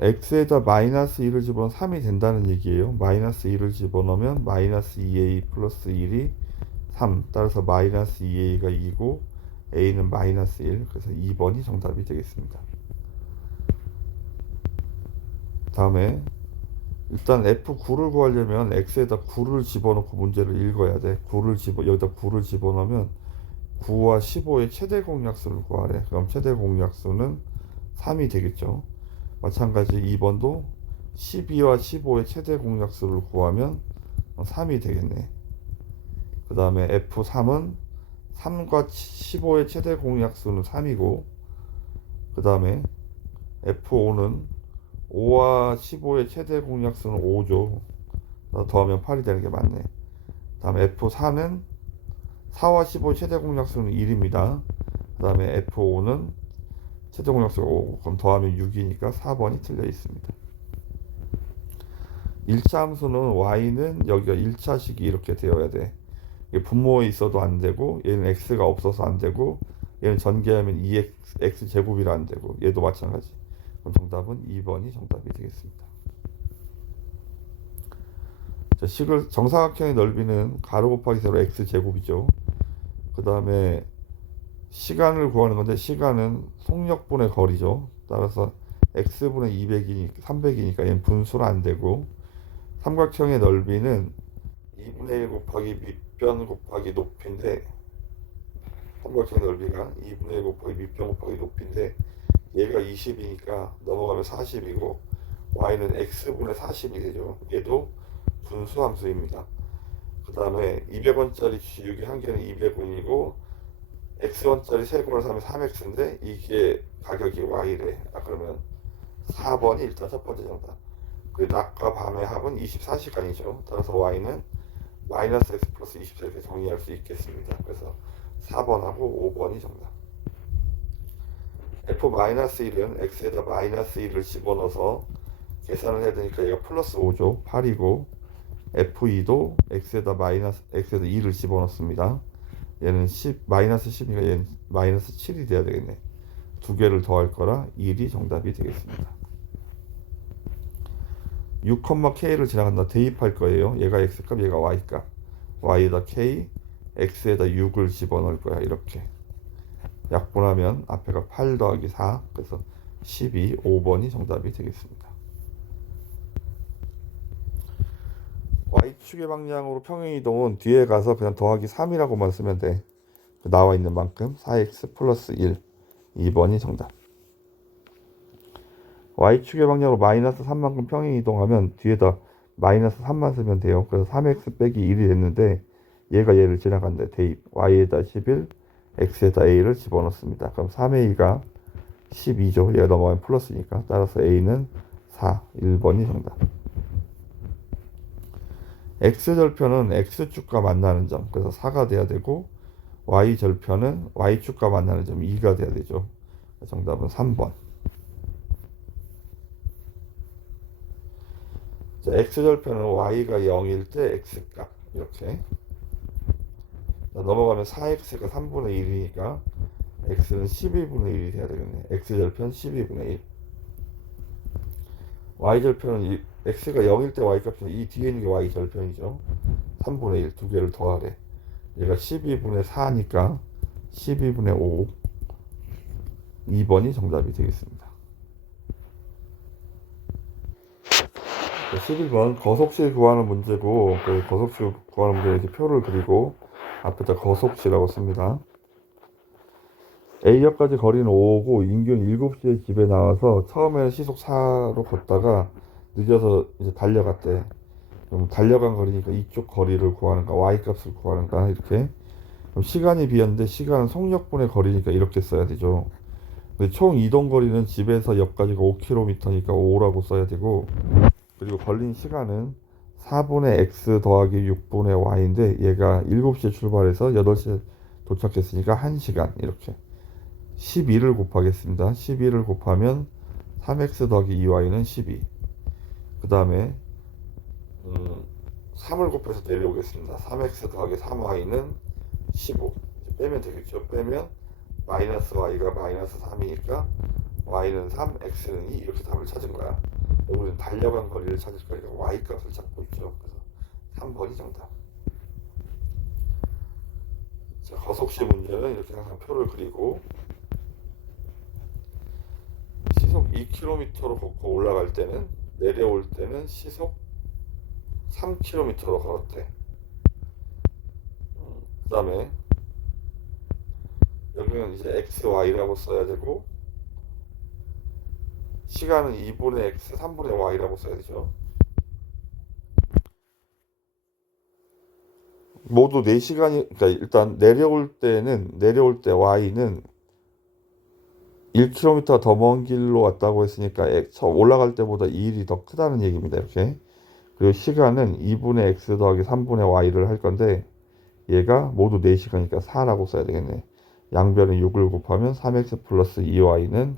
x에다 마이너스 1을 집어넣으면 3이 된다는 얘기예요. 마이너스 1을 집어넣으면 마이너스 2a 플러스 1이 3. 따라서 마이너스 2a가 2고 a는 마이너스 1. 그래서 2번이 정답이 되겠습니다. 다음에 일단 f9를 구하려면 x에다 9를 집어넣고 문제를 읽어야 돼. 여기다 9를 집어넣으면 9와 15의 최대 공약수를 구하래. 그럼 최대 공약수는 3이 되겠죠. 마찬가지 2번도 12와 15의 최대 공약수를 구하면 3이 되겠네. 그 다음에 F3은 3과 15의 최대 공약수는 3이고, 그 다음에 F5는 5와 15의 최대 공약수는 5죠. 더하면 8이 되는 게 맞네. 다음에 F4는 4와 15의 최대 공약수는 1입니다. 그 다음에 F5는 최대 공약수가 5, 그럼 더하면 6이니까 4번이 틀려 있습니다. 1차 함수는 y는 여기가 1차식이 이렇게 되어야 돼. 분모에 있어도 안 되고, 얘는 x가 없어서 안 되고, 얘는 전개하면 2x 제곱이라 안 되고, 얘도 마찬가지. 그럼 정답은 2번이 정답이 되겠습니다. 자, 정사각형의 넓이는 가로 곱하기 세로 x 제곱이죠. 그 다음에 시간을 구하는 건데, 시간은 속력분의 거리죠. 따라서 x분의 300이니까 얘는 분수로 안 되고, 삼각형의 넓이는 2분의 1 곱하기 밑변 곱하기 높이인데, 삼각형의 넓이가 2분의 1 곱하기 밑변 곱하기 높이인데, 얘가 20이니까 넘어가면 40이고, y는 x분의 40이 되죠. 얘도 분수 함수입니다. 그 다음에 200원짜리 지우개 한 개는 200원이고, x원짜리 3개를 사면 3x인데 이게 가격이 y래. 그러면 4번이 일단 첫 번째 정답. 그 낮과 밤의 합은 24시간이죠. 따라서 y는 마이너스 x 플러스 24 이렇게 정리할 수 있겠습니다. 그래서 4번하고 5번이 정답. f-1은 x에다 마이너스 1을 집어넣어서 계산을 해야 되니까 얘가 플러스 5죠. 8이고, f2도 x에다 2를 집어넣습니다. 얘는 마이너스 10이니까 얘는 마이너스 7이 돼야 되겠네. 두 개를 더할 거라 1이 정답이 되겠습니다. 6,k를 지나간다. 대입할 거예요. 얘가 x값, 얘가 y값. y에다 k, x에다 6을 집어넣을 거야. 이렇게 약분하면 앞에가 8 더하기 4, 그래서 12, 5번이 정답이 되겠습니다. y축의 방향으로 평행이동은 뒤에 가서 그냥 더하기 3이라고만 쓰면 돼. 나와 있는 만큼 4x 플러스 1, 2번이 정답. y축의 방향으로 마이너스 3만큼 평행이동하면 뒤에다 마이너스 3만 쓰면 돼요. 그래서 3x 빼기 1이 됐는데 얘가 얘를 지나간대. 대입 y에다 11, x에다 a를 집어넣습니다. 그럼 3a 가 12죠. 얘가 넘어가면 플러스니까. 따라서 a는 4, 1번이 정답. x절편은 x축과 만나는 점, 그래서 4가 돼야 되고, y절편은 y축과 만나는 점 2가 돼야 되죠. 정답은 3번. 자, x절편은 y가 0일 때 x값 이렇게. 자, 넘어가면 4x가 3분의 1이니까 x는 12분의 1이 돼야 되겠네. x절편 12분의 1. y절편은 x가 0일 때 y값이 이 뒤에 있는 게 y절편이죠. 3분의 1 두 개를 더하래. 얘가 12분의 4니까 12분의 5. 2번이 정답이 되겠습니다. 11번 거속실 구하는 문제고, 그 거속실 구하는 문제 이렇게 표를 그리고 앞에다 거속시라고 씁니다. A역까지 거리는 5고 인균 7시에 집에 나와서 처음에는 시속 4로 걷다가 늦어서 이제 달려갔대. 그럼 달려간 거리니까 이쪽 거리를 구하는가 y값을 구하는가 이렇게. 그럼 시간이 비었는데 시간은 속력분의 거리니까 이렇게 써야 되죠. 총 이동 거리는 집에서 역까지가 5km니까 5라고 써야 되고, 그리고 걸린 시간은 4분의 x 더하기 6분의 y인데 얘가 7시에 출발해서 8시에 도착했으니까 1시간 이렇게. 12를 곱하겠습니다. 12를 곱하면 3x 더하기 2y는 12. 그 다음에 3을 곱해서 내려오겠습니다. 3x 더하기 3y는 15. 빼면 되겠죠. 빼면 마이너스 y가 마이너스 3이니까 y는 3, x는 2 이렇게 답을 찾은 거야. 달려간 거리를 찾을 거니까 y 값을 찾고 있죠. 그래서 3번이 정답. 자, 거속시 문제는 이렇게 항상 표를 그리고 시속 2km로 걷고 올라갈 때는, 내려올 때는 시속 3km로 걸었대. 그 다음에 여기는 이제 x, y라고 써야 되고, 시간은 2분의 x, 3분의 y라고 써야 되죠. 모두 4시간이, 그러니까 일단 내려올 때 y는 1km 더 먼 길로 왔다고 했으니까 올라갈 때보다 이 일이 더 크다는 얘기입니다. 이렇게. 그리고 시간은 2분의 x 더하기 3분의 y를 할 건데, 얘가 모두 4시간이니까 4라고 써야 되겠네. 양변에 6을 곱하면 3x 플러스 2y는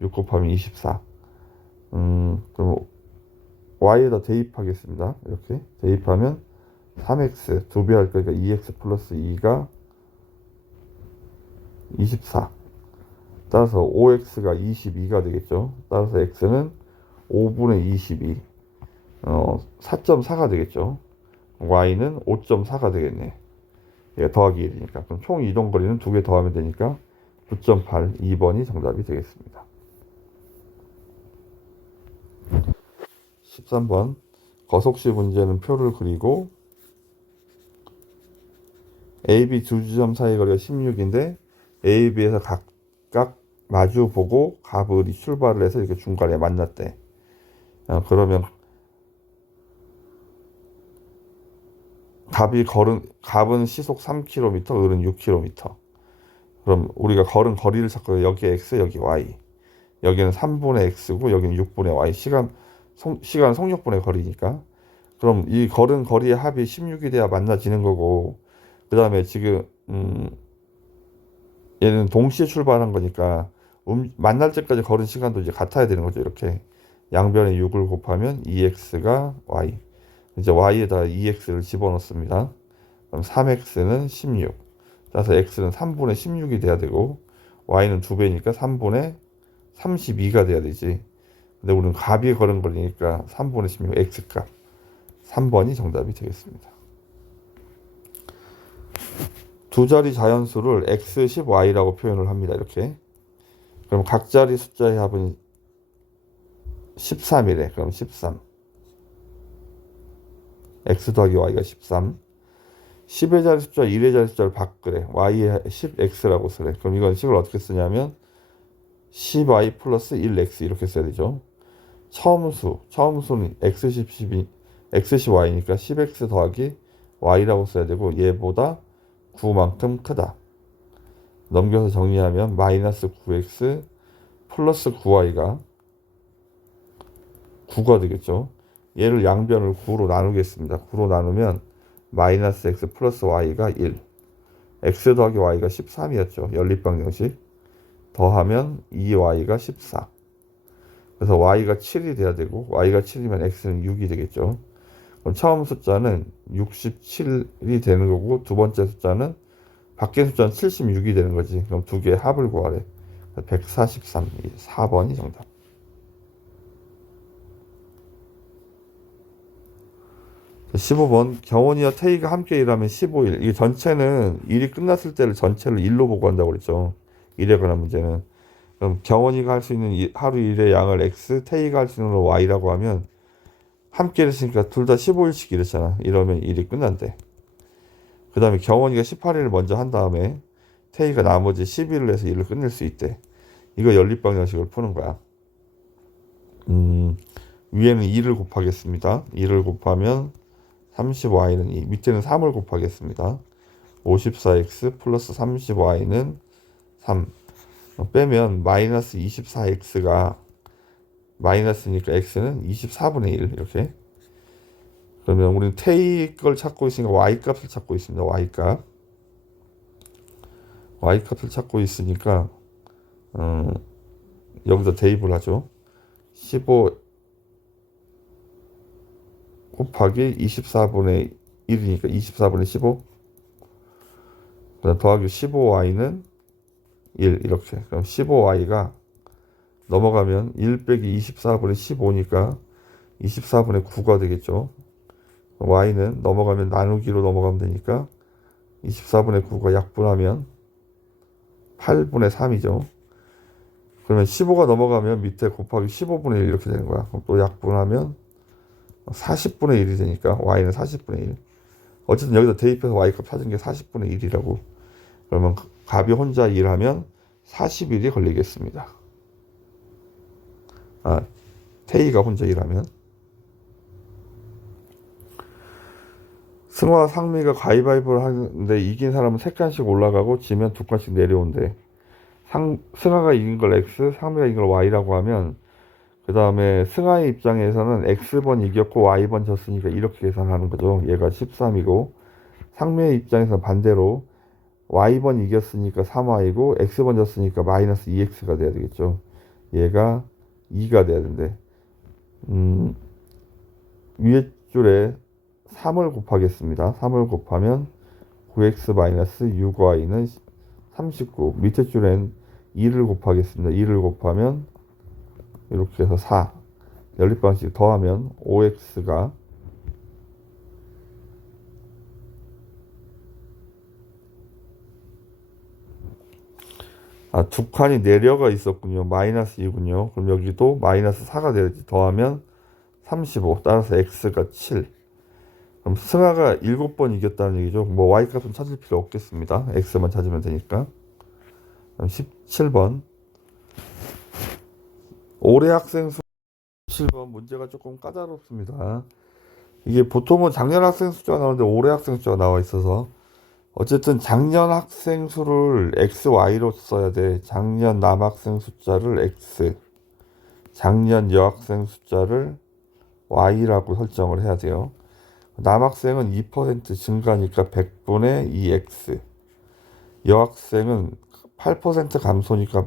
6 곱하면 24. 그럼 y에다 대입하겠습니다. 이렇게 대입하면 3x 2배 할 거니까 2x 플러스 2가 24. 따라서 5x가 22가 되겠죠. 따라서 x는 5분의 22, 4.4가 되겠죠. y는 5.4가 되겠네. 얘가 더하기 1이니까. 그럼 총 이동거리는 2개 더하면 되니까 9.8, 2번이 정답이 되겠습니다. 13번 거속시 문제는 표를 그리고 A, B 두 지점 사이 거리가 16인데 A, B에서 각각 마주 보고 갑을이 출발을 해서 이렇게 중간에 만났대. 그러면 갑은 시속 3km, 을은 6km. 그럼 우리가 걸은 거리를 찾고, 여기 x, 여기 y. 여기는 3분의 x고 여기는 6분의 y. 시간 속력분의 거리니까. 그럼 이 걸은 거리의 합이 16이 돼야 만나지는 거고, 그 다음에 지금 얘는 동시에 출발한 거니까 만날 때까지 걸은 시간도 이제 같아야 되는 거죠. 이렇게 양변에 6을 곱하면 2x가 y. 이제 y에다 2x를 집어넣습니다. 그럼 3x는 16. 따라서 x는 3분의 16이 돼야 되고, y는 2배니까 3분의 32가 돼야 되지. 근데 우리는 갑이 걸은 거리니까 3분의 16 x값. 3번이 정답이 되겠습니다. 두 자리 자연수를 x, 10y라고 표현을 합니다. 이렇게. 그럼 각 자리 숫자의 합은 13이래. 그럼 13. x 더하기 y가 13. 10의 자리 숫자, 1의 자리 숫자를 바꾸래. y에 10x라고 쓰래. 그럼 이건 식을 어떻게 쓰냐면 10y 플러스 1x 이렇게 써야 되죠. 처음수는 x10, 10이 x10y니까 10x 더하기 y라고 써야 되고, 얘보다 9만큼 크다. 넘겨서 정리하면 마이너스 9x 플러스 9y가 9가 되겠죠. 얘를 양변을 9로 나누겠습니다. 9로 나누면 마이너스 x 플러스 y가 1. x 더하기 y가 13이었죠. 연립방정식. 더하면 2y가 14. 그래서 y가 7이 돼야 되고, y가 7이면 x는 6이 되겠죠. 그럼 처음 숫자는 67이 되는 거고, 두 번째 숫자는 밖에 숫자는 76이 되는 거지. 그럼 두 개의 합을 구하래. 143. 4번이 정답. 15번 경원이와 태희가 함께 일하면 15일. 이게 전체는 일이 끝났을 때를 전체를 일로 보고 한다고 그랬죠. 일에 관한 문제는. 그럼 경원이가 할 수 있는 하루 일의 양을 x, 태희가 할 수 있는 걸 y라고 하면, 함께 일했으니까 둘 다 15일씩 일했잖아. 이러면 일이 끝난대. 그 다음에 경원이가 18일을 먼저 한 다음에 태희가 나머지 10일을 해서 일을 끝낼 수 있대. 이거 연립방정식을 푸는 거야. 위에는 2를 곱하겠습니다. 2를 곱하면 30y는 2. 밑에는 3을 곱하겠습니다. 54x 플러스 30y는 3. 빼면 마이너스 24x가 마이너스니까 x는 24분의 1 이렇게. 그러면 우리는 태희 걸 찾고 있으니까 y값을 찾고 있습니다. y값을 찾고 있으니까 여기서 대입을 하죠. 15 곱하기 24분의 1이니까 24분의 15. 그다음 더하기 15y는 1 이렇게. 그럼 15y가 넘어가면 1 빼기 24분의 15니까 24분의 9가 되겠죠. y는 넘어가면 나누기로 넘어가면 되니까 24분의 9가 약분하면 8분의 3이죠. 그러면 15가 넘어가면 밑에 곱하기 15분의 1 이렇게 되는 거야. 그럼 또 약분하면 40분의 1이 되니까 y는 40분의 1. 어쨌든 여기다 대입해서 y값 찾은 게 40분의 1이라고. 그러면 값이 혼자 일하면 40일이 걸리겠습니다. 태희가 혼자 일하면. 승화와 상미가 가위바위보를 하는데 이긴 사람은 3칸씩 올라가고 지면 2칸씩 내려온대. 승화가 이긴 걸 x, 상미가 이긴 걸 y라고 하면 그 다음에 승하의 입장에서는 x번 이겼고 y번 졌으니까 이렇게 계산하는 거죠. 얘가 13이고 상미의 입장에서는 반대로 y번 이겼으니까 3y고 x번 졌으니까 마이너스 2x가 돼야 되겠죠. 얘가 2가 돼야 된대. 위에 줄에 3을 곱하겠습니다. 3을 곱하면 9x 마이너스 6y는 39. 밑에 줄엔 2를 곱하겠습니다. 2를 곱하면 이렇게 해서 4. 연립방식 더하면 5x가 두 칸이 내려가 있었군요. 마이너스 2군요. 그럼 여기도 마이너스 4가 되지. 더하면 35. 따라서 x가 7. 그럼 승하가 7번 이겼다는 얘기죠. 뭐 y값은 찾을 필요 없겠습니다. x만 찾으면 되니까. 그럼 17번. 올해 학생 수 17번 문제가 조금 까다롭습니다. 이게 보통은 작년 학생 숫자가 나오는데 올해 학생 숫자가 나와 있어서 어쨌든 작년 학생 수를 XY로 써야 돼. 작년 남학생 숫자를 X, 작년 여학생 숫자를 Y라고 설정을 해야 돼요. 남학생은 2% 증가니까 100분의 2X, 여학생은 8% 감소니까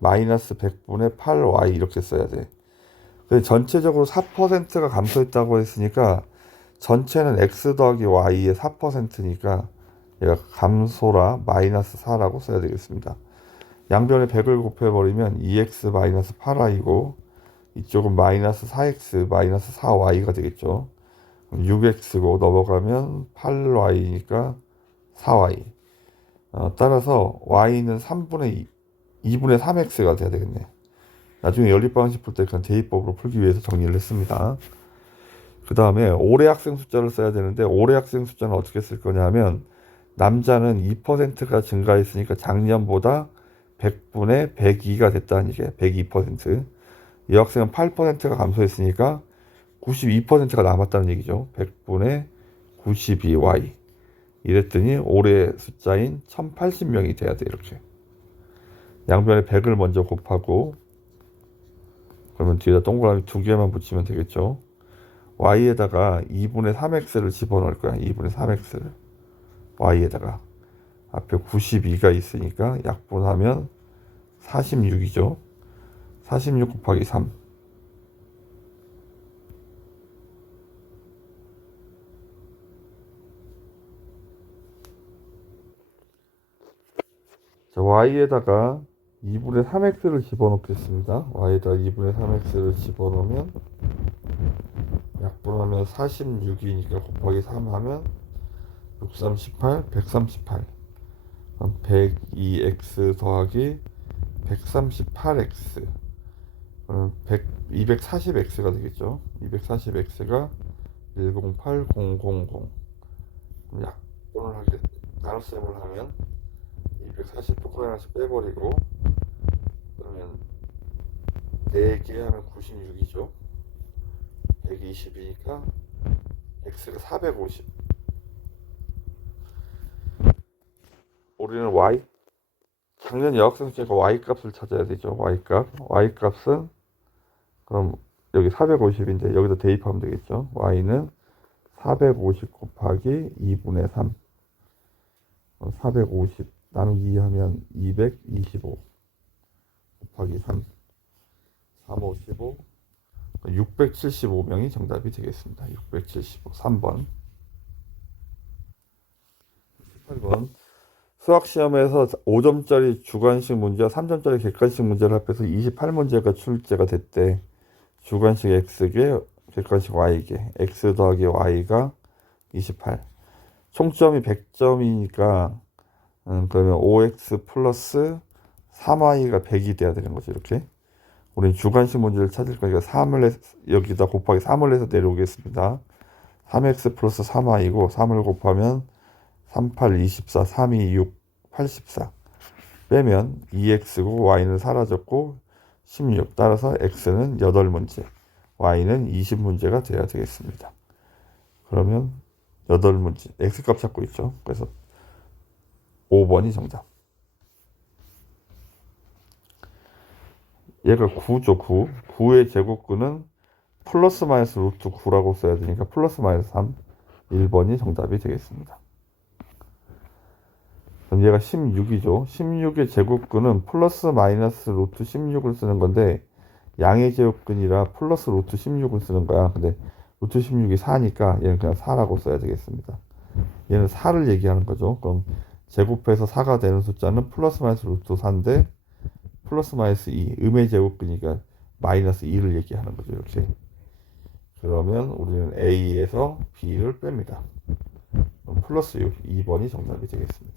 마이너스 100분의 8Y 이렇게 써야 돼. 근데 전체적으로 4%가 감소했다고 했으니까 전체는 X 더하기 Y의 4%니까 얘가 감소라 마이너스 4라고 써야 되겠습니다. 양변에 100을 곱해버리면 2x 마이너스 8y고 이쪽은 마이너스 4x 마이너스 4y가 되겠죠. 6x고 넘어가면 8y니까 4y. 따라서 y는 3분의 2분의 3x가 돼야 되겠네. 나중에 연립방식 풀 때 그냥 대입법으로 풀기 위해서 정리를 했습니다. 그 다음에 올해 학생 숫자를 써야 되는데 올해 학생 숫자는 어떻게 쓸 거냐 하면 남자는 2%가 증가했으니까 작년보다 100분의 102가 됐다는 얘기예요. 102%. 여학생은 8%가 감소했으니까 92%가 남았다는 얘기죠. 100분의 92y. 이랬더니 올해 숫자인 1080명이 돼야 돼. 이렇게. 양변에 100을 먼저 곱하고 그러면 뒤에다 동그라미 2개만 붙이면 되겠죠. y에다가 2분의 3x를 집어넣을 거야. 2분의 3x를. y에다가 앞에 92가 있으니까 약분하면 46이죠. 46 곱하기 3. 자, y에다가 2분의 3x를 집어넣겠습니다. y에다가 2분의 3x를 집어넣으면 약분하면 46이니까 곱하기 3 하면 63, 18, 138. 102x 더하기 138x. 그럼 240x가 되겠죠. 240x가 108000. 약분을 하게, 나눗셈을 하면 240 뚜껑에 하나씩 빼버리고, 그러면 4개 하면 96이죠. 120이니까 x가 450. 우리는 y, 작년 여학생 숫자니까 y 값을 찾아야 되죠. y 값은 그럼 여기 450인데 여기다 대입하면 되겠죠. y는 450 곱하기 2분의 3. 450 나누기 2 하면 225 곱하기 3. 355. 675명이 정답이 되겠습니다. 675. 3번. 18번. 수학시험에서 5점짜리 주관식 문제와 3점짜리 객관식 문제를 합해서 28문제가 출제가 됐대. 주관식 X개, 객관식 y계 x 더하기 y가 28. 총점이 100점이니까 그러면 5x 플러스 3y가 100이 돼야 되는 거죠. 이렇게 우리는 주관식 문제를 찾을 거니까 3을 여기다 곱하기 3을 해서 내려오겠습니다. 3x 플러스 3y고 3을 곱하면 3, 8, 24, 3, 2, 6, 84 빼면 2x고 y는 사라졌고 16. 따라서 x는 8문제, y는 20문제가 돼야 되겠습니다. 그러면 8문제, x값 찾고 있죠. 그래서 5번이 정답. 얘가 9죠. 9. 9의 제곱근은 플러스 마이너스 루트 9라고 써야 되니까 플러스 마이너스 3. 1번이 정답이 되겠습니다. 그럼 얘가 16이죠. 16의 제곱근은 플러스 마이너스 루트 16을 쓰는 건데 양의 제곱근이라 플러스 루트 16을 쓰는 거야. 근데 루트 16이 4니까 얘는 그냥 4라고 써야 되겠습니다. 얘는 4를 얘기하는 거죠. 그럼 제곱해서 4가 되는 숫자는 플러스 마이너스 루트 4인데 플러스 마이너스 2, 음의 제곱근이니까 마이너스 2를 얘기하는 거죠. 이렇게. 그러면 우리는 A에서 B를 뺍니다. 그럼 플러스 6, 2번이 정답이 되겠습니다.